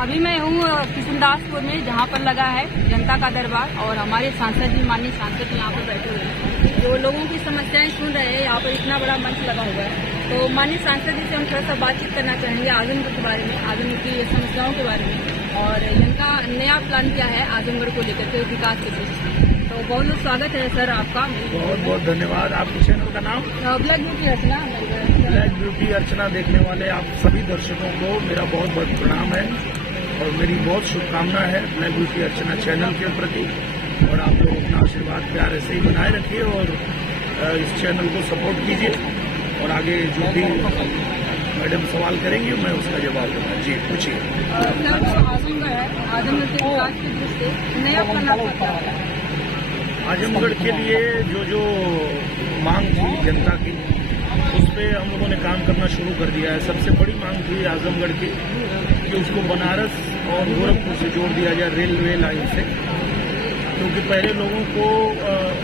अभी मैं हूँ किशनदासपुर में, जहाँ पर लगा है जनता का दरबार और हमारे सांसद जी, माननीय सांसद यहाँ पर बैठे हुए हैं, जो लोगों की समस्याएं सुन रहे हैं। यहाँ पर इतना बड़ा मंच लगा हुआ है, तो माननीय सांसद जी से हम थोड़ा सा बातचीत करना चाहेंगे आजमगढ़ के बारे में, आजमगढ़ की समस्याओं के बारे में और इनका नया प्लान क्या है आजमगढ़ को लेकर के विकास के दृष्टि। तो बहुत बहुत स्वागत है सर आपका। बहुत बहुत धन्यवाद। आपके चैनल का नाम? ब्लैक ब्यूटी अर्चना। ब्लैक ब्यूटी अर्चना देखने वाले आप सभी दर्शकों को मेरा बहुत बहुत प्रणाम है और मेरी बहुत शुभकामना है ब्लैक ब्यूटी अर्चना चैनल के प्रति। और आप लोग अपना आशीर्वाद प्यार ऐसे ही बनाए रखिए और इस चैनल को सपोर्ट कीजिए और आगे जो भी मैडम सवाल करेंगे मैं उसका जवाब दूंगा। जी पूछिए। आजमगढ़ है, आजमगढ़ के विकास की दृष्टि से नया प्लान आजमगढ़ के लिए जो मांग थी जनता की, उस पर हम लोगों ने काम करना शुरू कर दिया है। सबसे बड़ी मांग थी आजमगढ़ की कि उसको बनारस और गोरखपुर से जोड़ दिया जाए रेलवे लाइन से, क्योंकि पहले लोगों को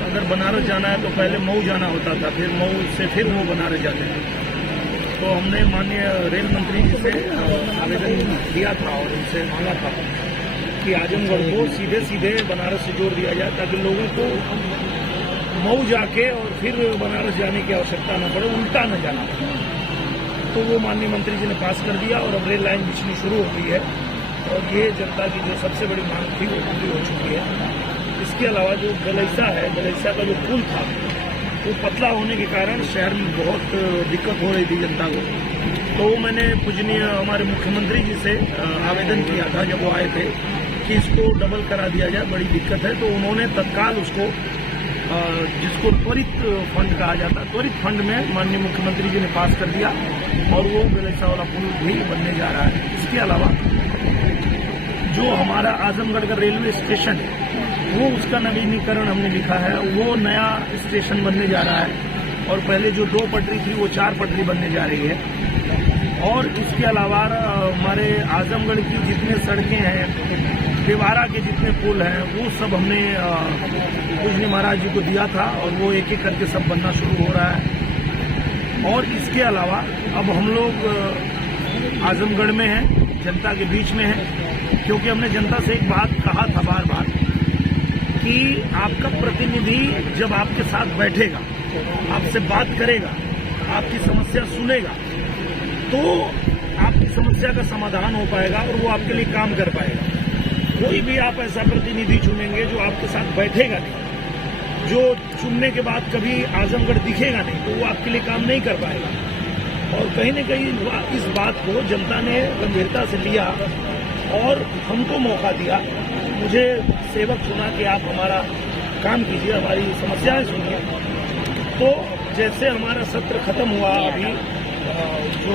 अगर बनारस जाना है तो पहले मऊ जाना होता था, फिर मऊ से फिर वो बनारस जाते थे। तो हमने माननीय रेल मंत्री जी से आवेदन दिया था और उनसे मांगा था कि आजमगढ़ को सीधे सीधे बनारस से जोड़ दिया जाए, ताकि लोगों को मऊ जाके और फिर बनारस जाने की आवश्यकता न पड़े, उल्टा न जाना पड़े। तो वो माननीय मंत्री जी ने पास कर दिया और अब रेल लाइन बिछनी शुरू हो गई है और ये जनता की जो सबसे बड़ी मांग थी वो पूरी हो चुकी है। इसके अलावा जो गलैसा है, गलैसा का जो पुल था वो पतला होने के कारण शहर में बहुत दिक्कत हो रही थी जनता को। तो मैंने पूजनीय हमारे मुख्यमंत्री जी से आवेदन किया था जब वो आए थे कि इसको डबल करा दिया जाए, बड़ी दिक्कत है। तो उन्होंने तत्काल उसको जिसको त्वरित फंड कहा जाता है, त्वरित फंड में माननीय मुख्यमंत्री जी ने पास कर दिया और वो गलैसा वाला पुल भी बनने जा रहा है। इसके अलावा जो हमारा आजमगढ़ का रेलवे स्टेशन है वो उसका नवीनीकरण हमने लिखा है, वो नया स्टेशन बनने जा रहा है और पहले जो 2 पटरी थी वो 4 पटरी बनने जा रही है। और इसके अलावा हमारे आजमगढ़ की जितने सड़कें हैं, देवारा के जितने पुल हैं, वो सब हमने पूजनीय महाराज जी को दिया था और वो एक एक करके सब बनना शुरू हो रहा है। और इसके अलावा अब हम लोग आजमगढ़ में हैं, जनता के बीच में हैं, क्योंकि हमने जनता से एक बात कहा था बार बार कि आपका प्रतिनिधि जब आपके साथ बैठेगा, आपसे बात करेगा, आपकी समस्या सुनेगा, तो आपकी समस्या का समाधान हो पाएगा और वो आपके लिए काम कर पाएगा। कोई भी आप ऐसा प्रतिनिधि चुनेंगे जो आपके साथ बैठेगा नहीं, जो चुनने के बाद कभी आजमगढ़ दिखेगा नहीं, तो वो आपके लिए काम नहीं कर पाएगा। और कहीं न कहीं इस बात को जनता ने गंभीरता से लिया और हमको मौका दिया, मुझे सेवक चुना कि आप हमारा काम कीजिए, हमारी समस्याएं सुनिए। तो जैसे हमारा सत्र खत्म हुआ अभी, जो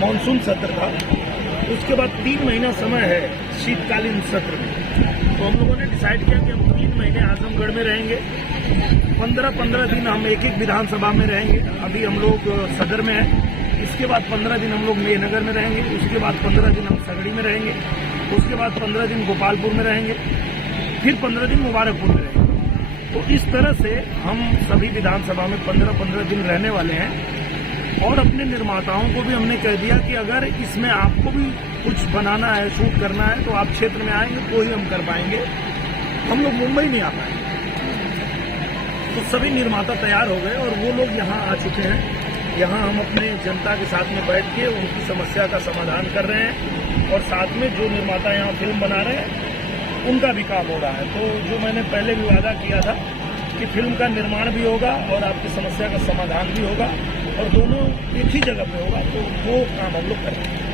मानसून सत्र था, उसके बाद 3 महीना समय है शीतकालीन सत्र में, तो हम लोगों ने डिसाइड किया कि हम 3 महीने आजमगढ़ में रहेंगे। 15-15 दिन हम एक विधानसभा में रहेंगे। अभी हम लोग सदर में हैं, इसके बाद 15 दिन हम लोग मेहनगर में रहेंगे, उसके बाद 15 दिन हम सगड़ी में रहेंगे, उसके बाद 15 दिन गोपालपुर में रहेंगे, फिर 15 दिन मुबारकपुर में रहेंगे। तो इस तरह से हम सभी विधानसभा में 15-15 दिन रहने वाले हैं। और अपने निर्माताओं को भी हमने कह दिया कि अगर इसमें आपको भी कुछ बनाना है, शूट करना है, तो आप क्षेत्र में आएंगे तो ही हम कर पाएंगे, हम लोग मुंबई नहीं आ पाएंगे। तो सभी निर्माता तैयार हो गए और वो लोग यहाँ आ चुके हैं। यहाँ हम अपने जनता के साथ में बैठ के उनकी समस्या का समाधान कर रहे हैं और साथ में जो निर्माता यहाँ फिल्म बना रहे हैं उनका भी काम हो रहा है। तो जो मैंने पहले भी वादा किया था कि फिल्म का निर्माण भी होगा और आपकी समस्या का समाधान भी होगा और दोनों एक ही जगह पे होगा, तो वो काम हम लोग करेंगे।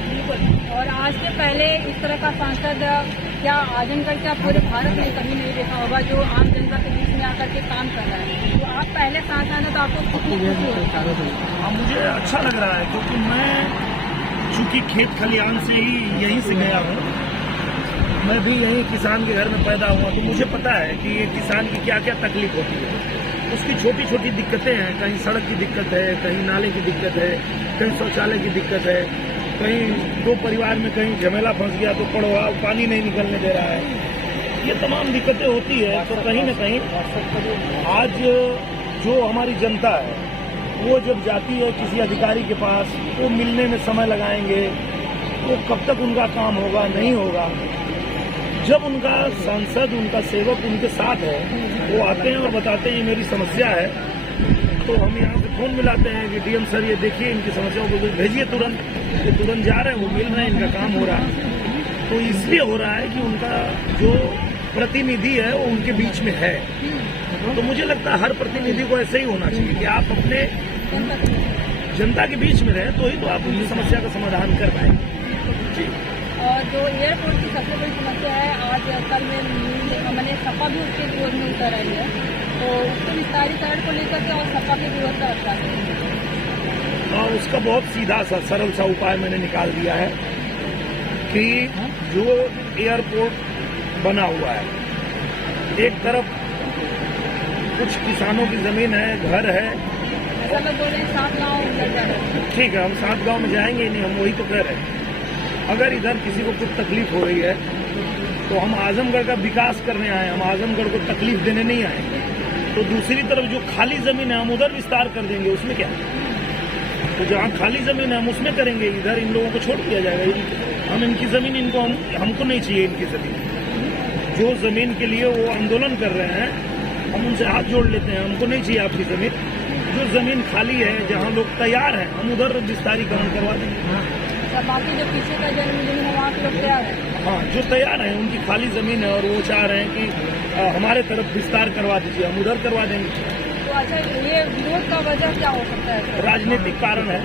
और आज से पहले इस तरह का सांसद क्या आजमगढ़ क्या पूरे भारत में कभी नहीं देखा होगा, जो आम जनता के बीच में आकर के काम कर रहा है। तो आप पहले सांसद हैं तो आपको कितनी खुशी होती है? मुझे अच्छा लग रहा है, क्योंकि मैं चूंकि खेत खलियान से ही यहीं से गया हूँ, मैं भी यहीं किसान के घर में पैदा हुआ, तो मुझे पता है कि ये किसान की क्या क्या तकलीफ होती है। उसकी छोटी छोटी दिक्कतें हैं, कहीं सड़क की दिक्कत है, कहीं नाले की दिक्कत है, कहीं शौचालय की दिक्कत है, कहीं 2 परिवार में कहीं झमेला फंस गया तो पड़ोआ पानी नहीं निकलने दे रहा है। ये तमाम दिक्कतें होती है। तो कहीं न कहीं आज जो हमारी जनता है वो जब जाती है किसी अधिकारी के पास, वो मिलने में समय लगाएंगे, तो कब तक उनका काम होगा, नहीं होगा। जब उनका सांसद, उनका सेवक उनके साथ है, वो आते हैं और बताते हैं ये मेरी समस्या है, तो हम यहाँ से फोन मिलाते हैं कि डीएम सर ये देखिए इनकी समस्याओं को भेजिए तुरंत। ये तुरंत जा रहे हैं, वो मिल रहे हैं, इनका काम हो रहा है। तो इसलिए हो रहा है कि उनका जो प्रतिनिधि है वो उनके बीच में है। तो मुझे लगता है हर प्रतिनिधि को ऐसे ही होना चाहिए कि आप अपने जनता के बीच में रहे, तो ही तो आप उनकी समस्या का समाधान कर पाएंगे। और जो एयरपोर्ट की सबसे बड़ी समस्या है, आज कल में मैंने सपा भी उसके विरोध में उतर रही है, तो उसके विस्तारीकरण को लेकर के और सपा के विरोध का रखा है। उसका बहुत सीधा सा सरल सा उपाय मैंने निकाल दिया है कि जो एयरपोर्ट बना हुआ है, एक तरफ कुछ किसानों की जमीन है, घर है, ऐसा लोग बोल रहे हैं 7 गाँव उधर जा रहे हैं। ठीक है, हम 7 गांव में जाएंगे ही नहीं, हम वही तो कह रहे हैं। अगर इधर किसी को कुछ तकलीफ हो रही है तो हम आजमगढ़ का विकास करने आए, हम आजमगढ़ को तकलीफ देने नहीं आए। तो दूसरी तरफ जो खाली जमीन है हम उधर विस्तार कर देंगे, उसमें क्या। तो जहाँ खाली जमीन है हम उसमें करेंगे, इधर इन लोगों को छोड़ दिया जाएगा। हम इनकी जमीन, इनको हमको नहीं चाहिए इनकी जमीन। जो जमीन के लिए वो आंदोलन कर रहे हैं, हम उनसे हाथ जोड़ लेते हैं, हमको नहीं चाहिए आपकी जमीन। जो जमीन खाली है, जहाँ लोग तैयार हैं, हम उधर विस्तारीकरण करवा देंगे। बाकी जो पीछे का जमीन है वहाँ के लोग तैयार है। हाँ, जो तैयार हैं उनकी खाली जमीन है और वो चाह रहे हैं कि हमारे तरफ विस्तार करवा दीजिए, हम उधर करवा देंगे। तो अच्छा, ये विरोध का वजह क्या हो सकता है? राजनीतिक कारण है।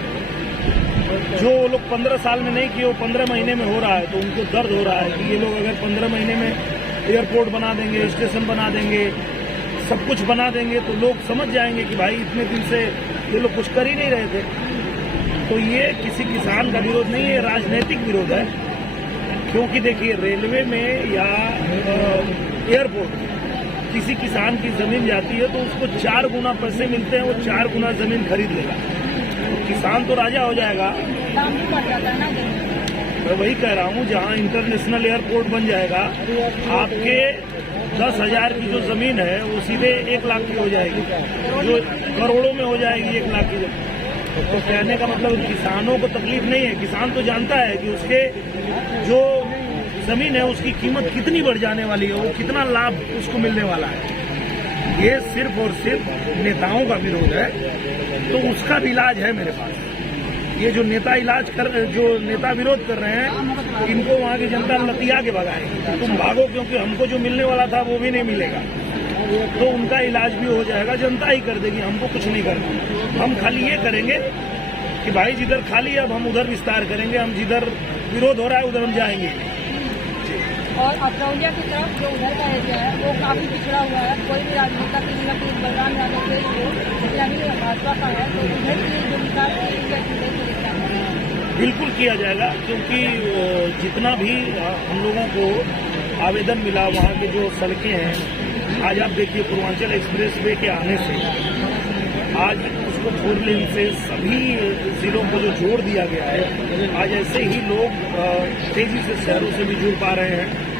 जो वो लोग 15 साल में नहीं किए, वो 15 महीने में हो रहा है, तो उनको दर्द हो रहा है कि ये लोग अगर 15 महीने में एयरपोर्ट बना देंगे, स्टेशन बना देंगे, सब कुछ बना देंगे, तो लोग समझ जाएंगे कि भाई इतने दिन से ये लोग कुछ कर ही नहीं रहे थे। तो ये किसी किसान का विरोध नहीं है, राजनीतिक विरोध है। क्योंकि देखिए, रेलवे में या एयरपोर्ट किसी किसान की जमीन जाती है तो उसको 4 गुना पैसे मिलते हैं, वो 4 गुना जमीन खरीद लेगा, तो किसान तो राजा हो जाएगा। दाम भी बढ़ जाता है ना जमीन। मैं वही कह रहा हूँ, जहाँ इंटरनेशनल एयरपोर्ट बन जाएगा, आपके 10,000 की जो जमीन है वो सीधे 1 लाख की हो जाएगी, जो करोड़ों में हो जाएगी 1 लाख की जमीन। तो कहने का मतलब किसानों को तकलीफ नहीं है। किसान तो जानता है कि उसके जो जमीन है उसकी कीमत कितनी बढ़ जाने वाली है, वो कितना लाभ उसको मिलने वाला है। ये सिर्फ और सिर्फ नेताओं का विरोध है, तो उसका भी इलाज है मेरे पास। ये जो नेता जो नेता विरोध कर रहे हैं, इनको वहाँ की जनता लतिया के भगाएगी। तुम भागो, क्योंकि हमको जो मिलने वाला था वो भी नहीं मिलेगा। तो उनका इलाज भी हो जाएगा, जनता ही कर देगी, हमको कुछ नहीं करना। हम खाली ये करेंगे कि भाई जिधर खाली है अब हम उधर विस्तार करेंगे, हम जिधर विरोध हो रहा है उधर हम जाएंगे। और अटरौलिया की तरफ जो उधर का एरिया है वो काफी पिछड़ा हुआ है, कोई भी राजनेता की मतलब बलराम यादव के यानी भाजपा का है, तो उधर की जो विकास बिल्कुल किया जाएगा। क्योंकि जितना भी हम लोगों को आवेदन मिला, वहाँ के जो सड़कें हैं, आज आप देखिए पूर्वांचल एक्सप्रेसवे के आने से आज उसको 4 लेन से सभी जिलों को जो जोड़ दिया गया है, आज ऐसे ही लोग तेजी से शहरों से भी जुड़ पा रहे हैं।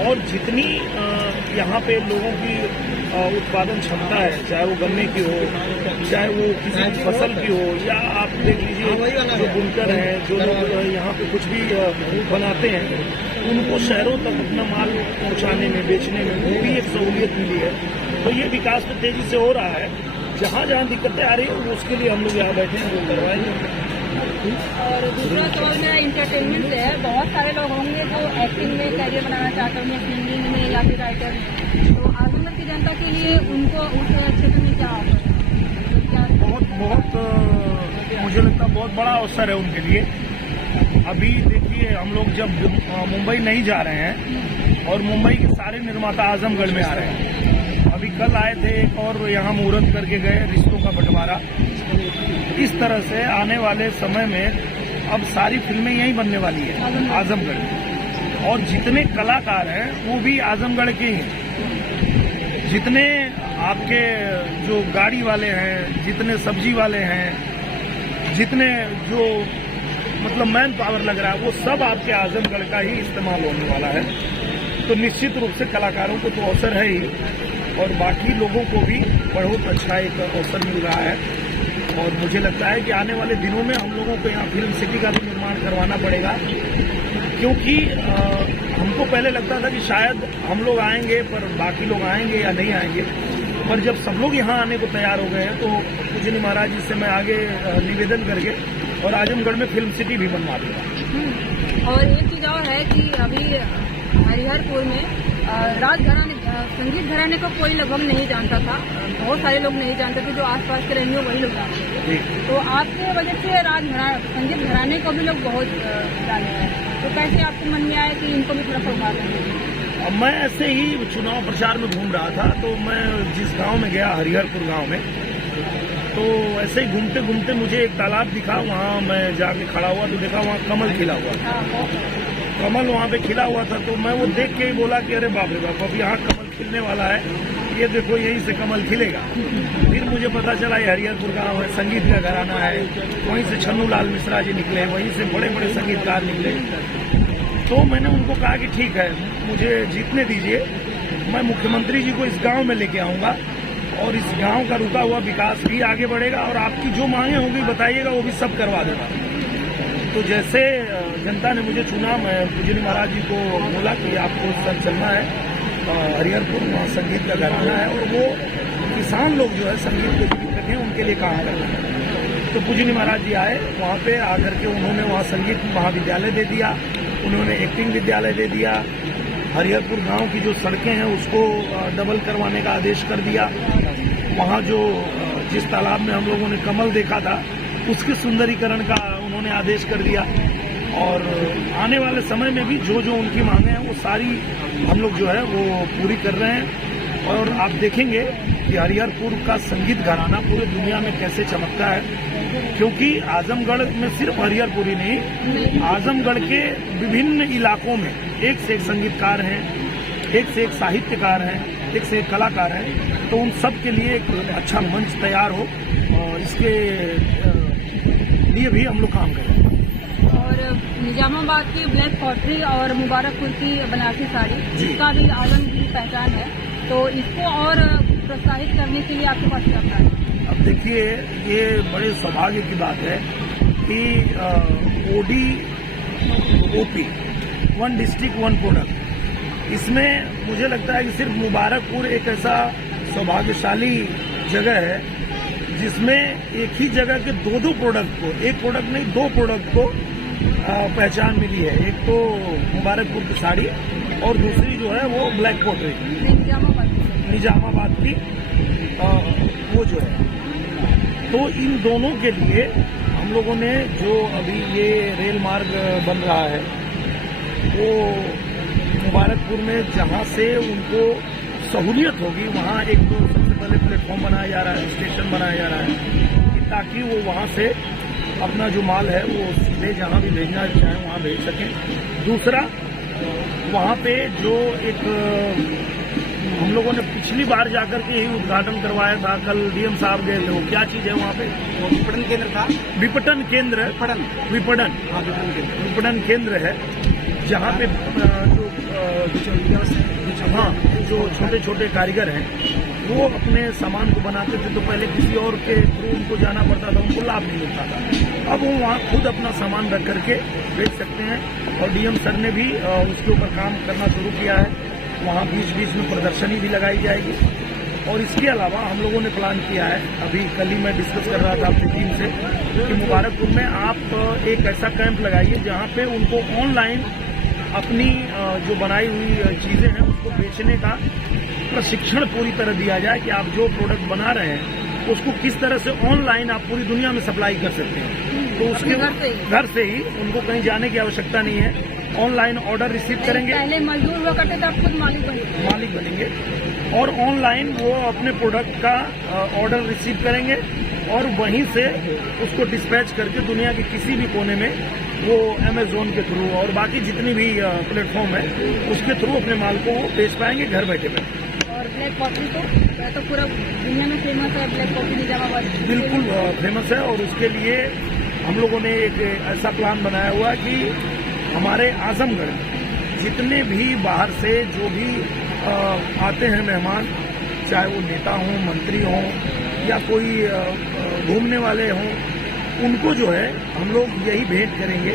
और जितनी यहाँ पे लोगों की उत्पादन क्षमता है, चाहे वो गन्ने की हो, चाहे वो किसी फसल की हो, या आप देख लीजिए जो बुनकर हैं, जो लोग यहाँ पे कुछ भी बनाते हैं, उनको शहरों तक अपना माल पहुँचाने में, बेचने में वो भी एक सहूलियत मिली है। तो ये विकास तो तेजी से हो रहा है। जहाँ जहाँ दिक्कतें आ रही है उसके लिए हम लोग यहाँ बैठे हैं, वो करवाएंगे। और दूसरा सवाल मेरा इंटरटेनमेंट से है। बहुत सारे लोग होंगे जो एक्टिंग में कैरियर बनाना चाहते होंगे, सिंगिंग में या फिर राइटर में, तो आजमगढ़ की जनता के लिए उनको उस क्षेत्र में क्या ऑफर है? बहुत मुझे लगता है बहुत बड़ा अवसर है उनके लिए। अभी देखिए, हम लोग जब मुंबई नहीं जा रहे हैं और मुंबई के सारे निर्माता आजमगढ़ में आ रहे हैं। अभी कल आए थे एक और यहाँ मुहूर्त करके गए, रिश्तों का बंटवारा। इस तरह से आने वाले समय में अब सारी फिल्में यहीं बनने वाली है आजमगढ़। और जितने कलाकार हैं वो भी आजमगढ़ के ही। जितने आपके जो गाड़ी वाले हैं, जितने सब्जी वाले हैं, जितने जो मतलब मैन पावर लग रहा है, वो सब आपके आजमगढ़ का ही इस्तेमाल होने वाला है। तो निश्चित रूप से कलाकारों को तो अवसर है ही, और बाकी लोगों को भी बहुत अच्छा एक अवसर मिल रहा है। और मुझे लगता है कि आने वाले दिनों में हम लोगों को यहाँ फिल्म सिटी का भी निर्माण करवाना पड़ेगा, क्योंकि हमको पहले लगता था कि शायद हम लोग आएंगे पर बाकी लोग आएंगे या नहीं आएंगे, पर जब सब लोग यहाँ आने को तैयार हो गए हैं तो पूजनीय महाराज जी से मैं आगे निवेदन करके और आजमगढ़ में फिल्म सिटी भी बनवा दूंगा। और एक चीज और है कि अभी हरिहरपुर में राज घराने संगीत घराने को कोई लगभग नहीं जानता था, बहुत सारे लोग नहीं जानते थे, जो आसपास के रहने वही लोग जानते थे। तो आपके वजह से संगीत घराने को भी लोग बहुत जाने हैं, तो कैसे आपके मन में आया कि इनको भी थोड़ा प्रोग्राम देंगे? मैं ऐसे ही चुनाव प्रचार में घूम रहा था, तो मैं जिस गांव में गया हरिहरपुर गांव में, तो ऐसे ही घूमते घूमते मुझे एक तालाब दिखा, वहाँ मैं जाके खड़ा हुआ तो देखा वहाँ कमल खिला हुआ था। कमल वहाँ पे खिला हुआ था तो मैं वो देख के ही बोला कि अरे बाप रे बाप, अब यहाँ कमल खिलने वाला है, ये देखो यहीं से कमल खिलेगा। फिर मुझे पता चला ये हरिहरपुर गाँव है, संगीत का घराना है, वहीं से छन्नू लाल मिश्रा जी निकले, वहीं से बड़े बड़े संगीतकार निकले। तो मैंने उनको कहा कि ठीक है, मुझे जीतने दीजिए, मैं मुख्यमंत्री जी को इस गांव में लेके आऊंगा और इस गांव का रुका हुआ विकास भी आगे बढ़ेगा और आपकी जो मांगे होंगी बताइएगा, वो भी सब करवा देगा। तो जैसे जनता ने मुझे चुना, मैं पूजनीय महाराज जी को बोला कि आपको सर चलना है हरिहरपुर, वहाँ संगीत का घराना है और वो किसान लोग जो है संगीत को जीवित रखें, उनके लिए काम करना है। तो पूजनीय महाराज जी आए, वहाँ पे आकर के उन्होंने वहाँ संगीत महाविद्यालय दे दिया, उन्होंने एक्टिंग विद्यालय दे दिया, हरिहरपुर गांव की जो सड़कें हैं उसको डबल करवाने का आदेश कर दिया, वहाँ जो जिस तालाब में हम लोगों ने कमल देखा था उसके सुंदरीकरण का उन्होंने आदेश कर दिया। और आने वाले समय में भी जो जो उनकी मांगे हैं वो सारी हम लोग जो है वो पूरी कर रहे हैं। और आप देखेंगे कि हरिहरपुर का संगीत घराना पूरे दुनिया में कैसे चमकता है, क्योंकि आजमगढ़ में सिर्फ हरिहरपुर ही नहीं, आजमगढ़ के विभिन्न इलाकों में एक से एक संगीतकार हैं, एक से एक साहित्यकार हैं, एक से एक कलाकार हैं। तो उन सब के लिए एक अच्छा मंच तैयार हो और इसके लिए भी हम लोग काम करें। और निजामाबाद की ब्लैक पॉटरी और मुबारकपुर की बनारसी साड़ी, जिसका भी आजमगढ़ की पहचान है, तो इसको और प्रोत्साहित करने के लिए आपके पास क्या प्लान है? अब देखिए, ये बड़े सौभाग्य की बात है कि ODOP, one district one product, इसमें मुझे लगता है कि सिर्फ मुबारकपुर एक ऐसा सौभाग्यशाली जगह है जिसमें एक ही जगह के दो प्रोडक्ट को, एक प्रोडक्ट नहीं दो प्रोडक्ट को पहचान मिली है। एक तो मुबारकपुर की साड़ी और दूसरी जो है वो ब्लैक पॉटरी निजामाबाद की वो जो है। तो इन दोनों के लिए हम लोगों ने जो अभी ये रेल मार्ग बन रहा है वो मुबारकपुर में जहां से उनको सहूलियत होगी, वहां एक तो सबसे पहले प्लेटफॉर्म बनाया जा रहा है, स्टेशन बनाया जा रहा है, ताकि वो वहां से अपना जो माल है वो सीधे जहां भी भेजना चाहें वहां भेज सकें। दूसरा, वहां पे जो एक हम लोगों ने पिछली बार जाकर के ही उद्घाटन करवाया था, कल डीएम साहब गए थे, वो क्या चीज है वहाँ पे? विपणन केंद्र था। विपणन केंद्र, विपणन केंद्र है, जहाँ पे जो छोटे छोटे कारीगर हैं वो अपने सामान को बनाते थे, तो पहले किसी और के थ्रू उनको जाना पड़ता था, उनको लाभ नहीं मिलता था। अब वो वहाँ खुद अपना सामान रख करके बेच सकते हैं और डीएम सर ने भी उसके ऊपर काम करना शुरू किया है। वहाँ बीच बीच में प्रदर्शनी भी लगाई जाएगी। और इसके अलावा हम लोगों ने प्लान किया है, अभी कल ही मैं डिस्कस कर रहा था अपनी टीम से, कि मुबारकपुर में आप एक ऐसा कैंप लगाइए जहाँ पे उनको ऑनलाइन अपनी जो बनाई हुई चीज़ें हैं उसको बेचने का प्रशिक्षण पूरी तरह दिया जाए, कि आप जो प्रोडक्ट बना रहे हैं उसको किस तरह से ऑनलाइन आप पूरी दुनिया में सप्लाई कर सकते हैं। तो उसके घर से ही उनको कहीं जाने की आवश्यकता नहीं है, ऑनलाइन ऑर्डर रिसीव करेंगे। पहले मजदूर हुआ करते थे, अब खुद मालिक बनेंगे और ऑनलाइन वो अपने प्रोडक्ट का ऑर्डर रिसीव करेंगे और वहीं से उसको डिस्पैच करके दुनिया के किसी भी कोने में वो अमेजोन के थ्रू और बाकी जितनी भी प्लेटफॉर्म है उसके थ्रू अपने माल को वो बेच पाएंगे घर बैठे बैठे। और ब्लैक कॉफी तो पूरा दुनिया में फेमस है, ब्लैक कॉफी निजामाबाद बिल्कुल फेमस है। और उसके लिए हम लोगों ने एक ऐसा प्लान बनाया हुआ कि हमारे आजमगढ़ जितने भी बाहर से जो भी आते हैं मेहमान, चाहे वो नेता हों, मंत्री हों या कोई घूमने वाले हों उनको जो है हम लोग यही भेंट करेंगे,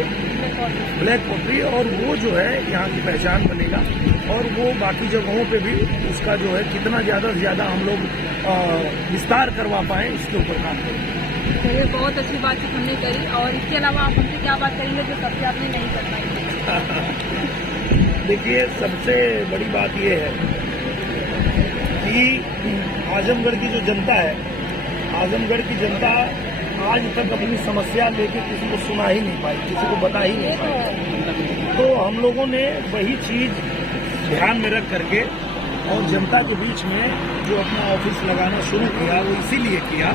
ब्लैक पॉटरी, और वो जो है यहाँ की पहचान बनेगा और वो बाकी जगहों पे भी उसका जो है कितना ज़्यादा से ज़्यादा हम लोग विस्तार करवा पाएँ इसके ऊपर काम करेंगे। तो ये बहुत अच्छी बातचीत हमने करी, और इसके अलावा आप हमसे क्या बात करेंगे जो सबसे आपने नहीं कर पाई? देखिए, सबसे बड़ी बात ये है कि आजमगढ़ की जो जनता है, आजमगढ़ की जनता आज तक अपनी समस्या लेके किसी को सुना ही नहीं पाई, किसी को बता ही नहीं पाई। तो हम लोगों ने वही चीज ध्यान में रख करके और जनता के बीच में जो अपना ऑफिस लगाना शुरू किया, वो इसीलिए किया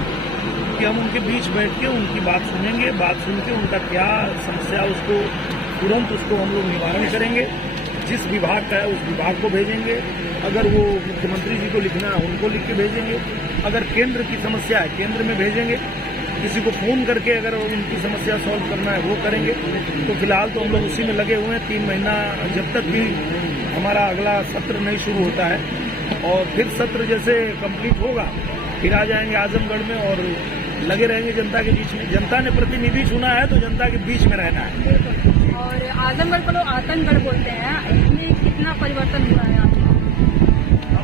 कि हम उनके बीच बैठ के उनकी बात सुनेंगे, बात सुन के उनका क्या समस्या उसको तुरंत उसको हम लोग निवारण करेंगे। जिस विभाग का है उस विभाग को भेजेंगे, अगर वो मुख्यमंत्री जी को लिखना है उनको लिख के भेजेंगे, अगर केंद्र की समस्या है केंद्र में भेजेंगे, किसी को फोन करके अगर उनकी समस्या सॉल्व करना है वो करेंगे। तो फिलहाल तो हम लोग उसी में लगे हुए हैं 3 महीना, जब तक भी हमारा अगला सत्र नहीं शुरू होता है, और फिर सत्र जैसे कंप्लीट होगा फिर आ जाएंगे आजमगढ़ में और लगे रहेंगे जनता के बीच में। जनता ने प्रतिनिधि चुना है तो जनता के बीच में रहना है। और आजमगढ़ को लोग आतंकगढ़ बोलते हैं, इसमें कितना परिवर्तन हुआ है आपका?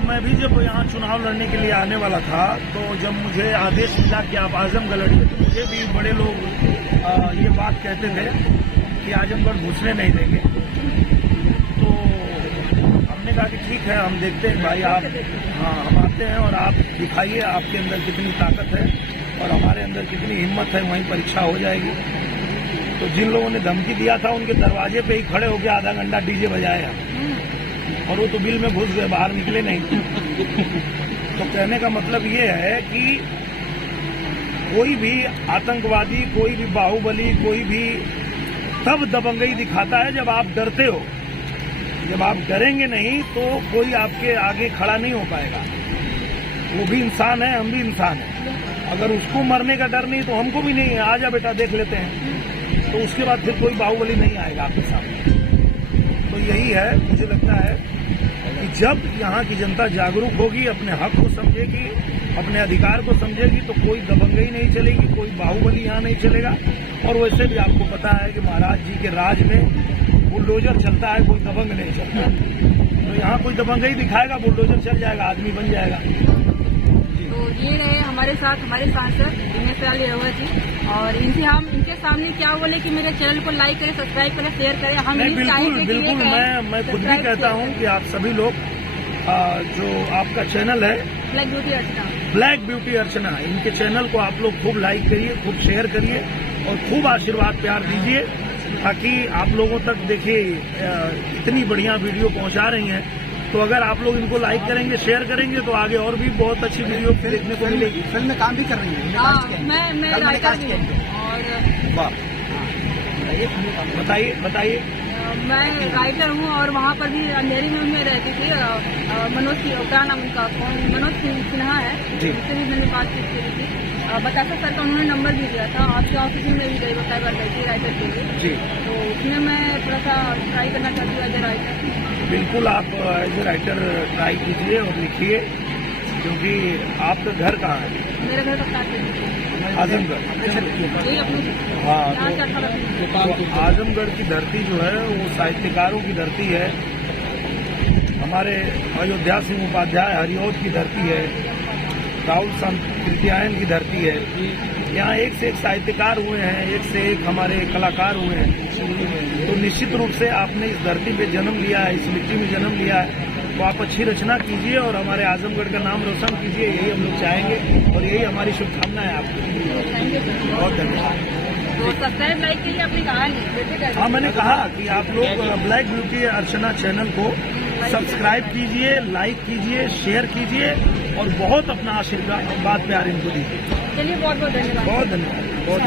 मैं भी जब यहाँ चुनाव लड़ने के लिए आने वाला था तो जब मुझे आदेश मिला कि आप आजमगढ़ लड़िए, तो मुझे भी बड़े लोग ये बात कहते थे कि आजमगढ़ घुसने नहीं देंगे। तो हमने कहा कि ठीक है, हम देखते हैं भाई, आप हम आते हैं और आप दिखाइए आपके अंदर कितनी ताकत है और हमारे अंदर कितनी हिम्मत है, वहीं परीक्षा हो जाएगी। तो जिन लोगों ने धमकी दिया था उनके दरवाजे पे ही खड़े होकर आधा घंटा डीजे बजाया और वो तो बिल में घुस गए, बाहर निकले नहीं। तो कहने का मतलब ये है कि कोई भी आतंकवादी, कोई भी बाहुबली, कोई भी तब दबंगई दिखाता है जब आप डरते हो। जब आप डरेंगे नहीं तो कोई आपके आगे खड़ा नहीं हो पाएगा। वो भी इंसान है, हम भी इंसान हैं। अगर उसको मरने का डर नहीं तो हमको भी नहीं है। आजा बेटा देख लेते हैं, तो उसके बाद फिर कोई बाहुबली नहीं आएगा आपके सामने। तो यही है, मुझे लगता है कि जब यहाँ की जनता जागरूक होगी, अपने हक को समझेगी, अपने अधिकार को समझेगी, तो कोई दबंगई नहीं चलेगी, कोई बाहुबली यहाँ नहीं चलेगा। और वैसे भी आपको पता है कि महाराज जी के राज में बुलडोजर चलता है, कोई दबंग नहीं चलता। तो यहाँ कोई दबंगई दिखाएगा, बुलडोजर चल जाएगा, आदमी बन जाएगा। तो ये रहे हमारे साथ हमारे सांसद दिनेश लाल यादव जी, और इनके सामने क्या बोले कि मेरे चैनल को लाइक करें, सब्सक्राइब करें, शेयर करें। हम बिल्कुल मैं खुद भी कहता हूँ कि आप सभी लोग जो आपका चैनल है ब्लैक ब्यूटी अर्चना, इनके चैनल को आप लोग खूब लाइक करिए, खूब शेयर करिए और खूब आशीर्वाद प्यार दीजिए, ताकि आप लोगों तक देखिए इतनी बढ़िया वीडियो पहुंचा रही हैं। तो अगर आप लोग इनको लाइक करेंगे, शेयर करेंगे तो आगे और भी बहुत अच्छी वीडियो देखने को मिलेगी। फिल्म में काम भी कर रही है। मैं राइटर भी हूँ। और बताइए। मैं राइटर हूँ और वहाँ पर भी अंधेरी में मैं रहती थी। मनोज, क्या नाम उनका, मनोज सिन्हा है, उनसे भी मैंने बातचीत की थी। बतासा सर का उन्होंने नंबर भी दिया था, आपके ऑफिस में भी गई बताया थी राइटर के लिए जी। तो उसमें मैं थोड़ा सा ट्राई करना चाहती हूँ एज ए राइटर। बिल्कुल, आप एज ए राइटर ट्राई कीजिए और लिखिए, क्योंकि आपका घर कहाँ है? मेरा घर आजमगढ़। हाँ, तो आजमगढ़ की धरती जो है वो साहित्यकारों की धरती है। हमारे अयोध्या सिंह उपाध्याय हरिओद की धरती है, राहुल कृत्यायन की धरती है। यहाँ एक से एक साहित्यकार हुए हैं, एक से एक हमारे कलाकार हुए हैं। तो निश्चित रूप से आपने इस धरती पे जन्म लिया है, इस मिट्टी में जन्म लिया है, तो आप अच्छी रचना कीजिए और हमारे आजमगढ़ का नाम रोशन कीजिए, यही हम लोग चाहेंगे और यही हमारी शुभकामना है आपको। बहुत धन्यवाद। तो सब्सक्राइब लाइक के लिए आपने कहा नहीं? हाँ, मैंने कहा कि आप लोग ब्लैक ब्यूटी अर्चना चैनल को सब्सक्राइब कीजिए, लाइक कीजिए, शेयर कीजिए और बहुत अपना आशीर्वाद प्यार इनको दीजिए। चलिए, बहुत बहुत धन्यवाद। बहुत धन्यवाद। बहुत